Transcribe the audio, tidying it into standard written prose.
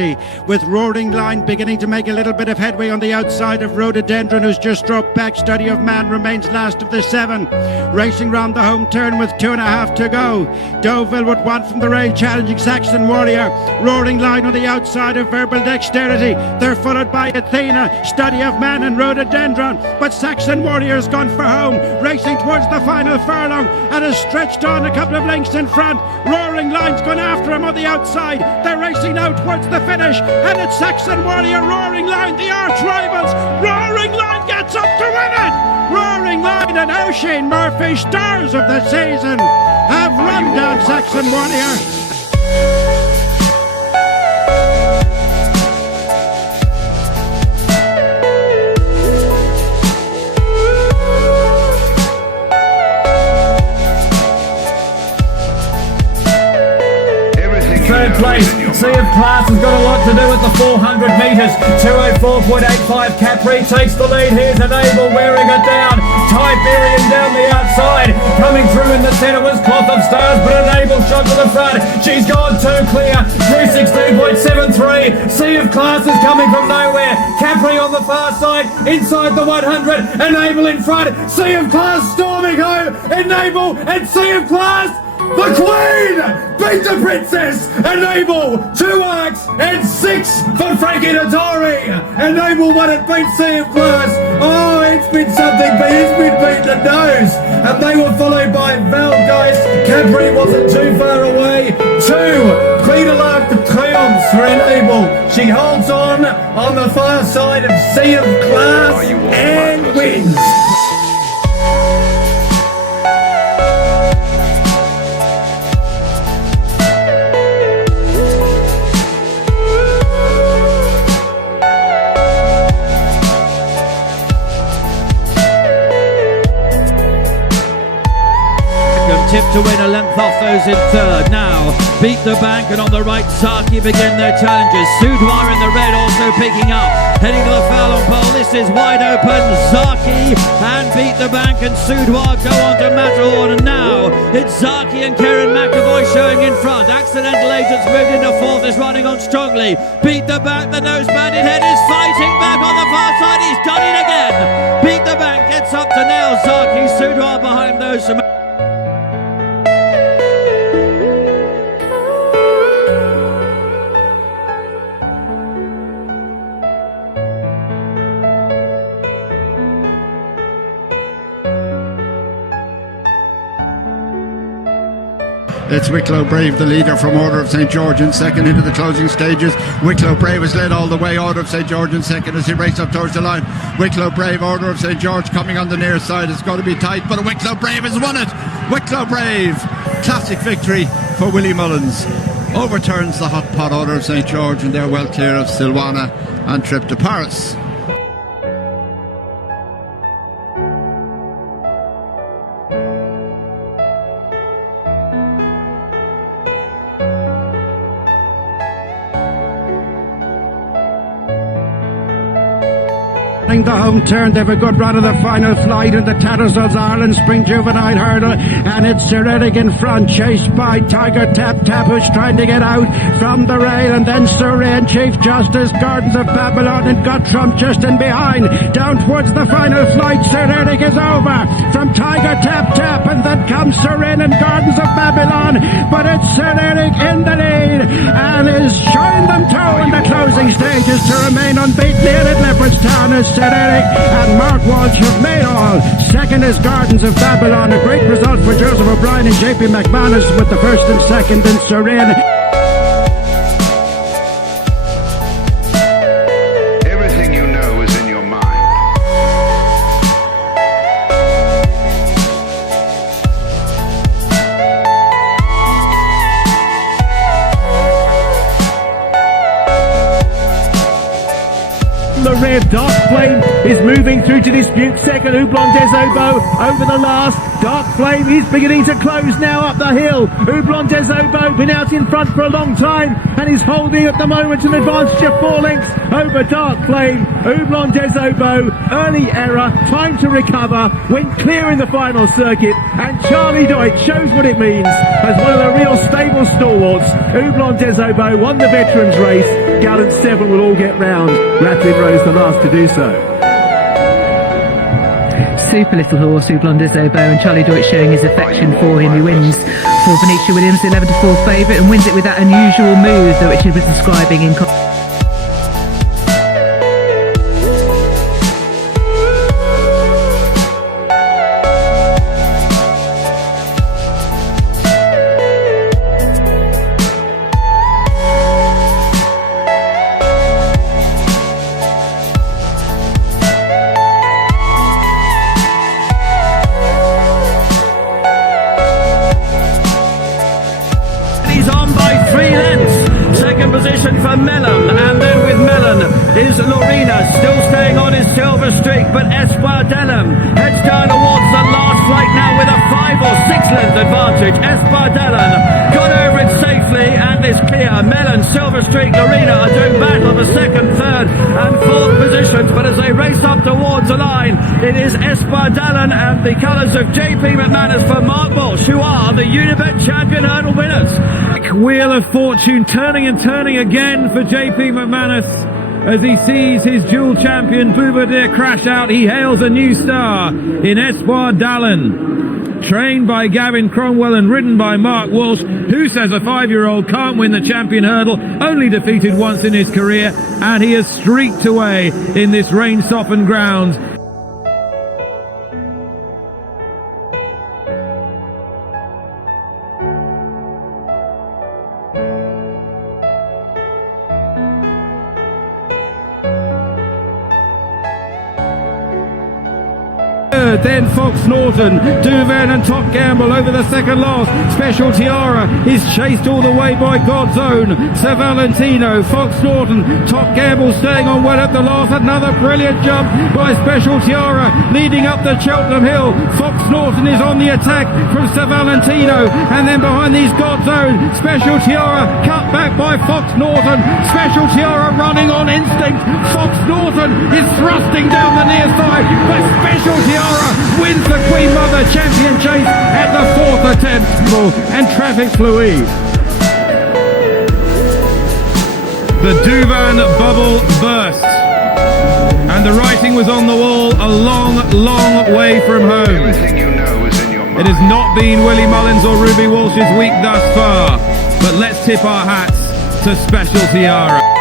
dexterity, with Roaring Line beginning to make a little bit of headway on the outside of Rhododendron, who's just dropped back. Study of Man remains last of the 7, racing round the home turn with 2.5 to go. Deauville with 1 from the rail, challenging Saxon Warrior. Roaring Line on the outside of Verbal Dexterity. They're followed by Athena, Study of Man and Rhododendron, but Saxon Warrior's gone for home, racing towards the final furlong and has stretched on a couple of lengths in front. Roaring Line's gone after him on the outside. They're racing now towards the finish, and it's Saxon Warrior, Roaring Line, the arch rivals. Roaring Line gets up to win it. Roaring Line and Oisin Murphy, stars of the season, have run down Saxon Warrior. Third place, Sea of Class has got a lot to do with the 400 metres. 204.85, Capri takes the lead. Here's Enable wearing it down. Tiberian down the outside. Coming through in the centre was Cloth of Stars, but Enable shot to the front. She's gone too clear. 316.73. Sea of Class is coming from nowhere. Capri on the far side, inside the 100. Enable in front. Sea of Class storming home. Enable and Sea of Class. The Queen beat the Princess. Enable 2 arcs and 6 for Frankie Dettori. Enable won it, beat Sea of Class. Oh, it's been something, but it's been beat the nose. And they were followed by Valgeist. Capri wasn't too far away. 2 Queen of Lark de Triumphs for Enable. She holds on the far side of Sea of Class and wins. Tip to win a length off those in third. Now Beat the Bank, and on the right Zaki begin their challenges. Soudoir in the red also picking up, heading to the furlong pole. This is wide open. Zaki and Beat the Bank and Soudoir go on to Matterhorn, and now it's Zaki and Karen McAvoy showing in front. Accidental Agents moved into fourth, is running on strongly. Beat the Bank, the nose banded head, is fighting back on the far side. He's done it again. Beat the Bank gets up to nail Zaki. Soudoir behind those from It's Wicklow Brave, the leader from Order of St. George, in second into the closing stages. Wicklow Brave is led all the way. Order of St. George in second as he races up towards the line. Wicklow Brave, Order of St. George coming on the near side. It's going to be tight, but Wicklow Brave has won it. Wicklow Brave, classic victory for Willie Mullins. Overturns the hot pot Order of St. George, and they're well clear of Silwana and Trip to Paris. The home turn, they have a good run of the final flight in the Tattersalls Ireland Spring Juvenile Hurdle, and it's Cyrillic in front, chased by Tiger Tap Tap, who's trying to get out from the rail, and then Serene, Chief Justice, Gardens of Babylon, and Guttrum just in behind. Down towards the final flight, Cyrillic is over from Tiger Tap Tap, and then comes Serene and Gardens of Babylon, but it's Cyrillic in the lead and is showing them toe in the closing stages to remain unbeaten here at Leopardstown as Cyrillic and Mark Walsh have made all. Second is Gardens of Babylon. A great result for Joseph O'Brien and JP McManus with the first and second in Serene. Everything you know is in your mind. The rear, Dark Flame is moving through to dispute second. Houblon des Obeaux over the last. Dark Flame is beginning to close now up the hill. Houblon des Obeaux been out in front for a long time and is holding at the moment an advantage of 4 lengths over Dark Flame. Houblon des Obeaux, early error, time to recover, went clear in the final circuit, and Charlie Deutsch shows what it means as one of the real stable stalwarts. Houblon des Obeaux won the veterans race. gallant 7 will all get round. Rattling Rose the last to do so. Super little horse who blunders Oboe, and Charlie Deutsch showing his affection for him. He wins for Benicia Williams, 11-4 favourite, and wins it with that unusual move that Richard was describing in He's on by 3 lengths. Second position for Mellon, and then with Mellon is Lorena, still staying on his silver streak, but Espardelum heads down towards the last flight now with a 5 or 6 length advantage. Espardelum got over it safely and is clear. Mellon, silver streak, Lorena are doing battle the 2nd, 3rd and 4th positions, but as they race up towards the line, it is Espardelum and the colours of J.P. McManus for Mark Walsh, who are the Unibet Champion Hurdle winners. Wheel of Fortune turning and turning again for J.P. McManus as he sees his dual champion Bouverdier crash out. He hails a new star in Espardelum, trained by Gavin Cromwell and ridden by Mark Walsh, who says a 5-year-old can't win the champion hurdle, only defeated once in his career, and he has streaked away in this rain-softened ground. Then Fox Norton, Duvan and Top Gamble over the second last. Special Tiara is chased all the way by God's Own, Sir Valentino. Fox Norton, Top Gamble staying on well at the last. Another brilliant jump by Special Tiara leading up the Cheltenham Hill. Fox Norton is on the attack from Sir Valentino, and then behind these God's Own, Special Tiara cut back by Fox Norton. Special Tiara running on instinct. Fox Norton is thrusting down the near side, but Special Tiara wins the Queen Mother Champion Chase at the 4th attempt, and Traffic Fluid. The Duvan bubble burst, and the writing was on the wall a long, long way from home. Everything you know is in your mind. It has not been Willie Mullins or Ruby Walsh's week thus far, but let's tip our hats to Special Tiara.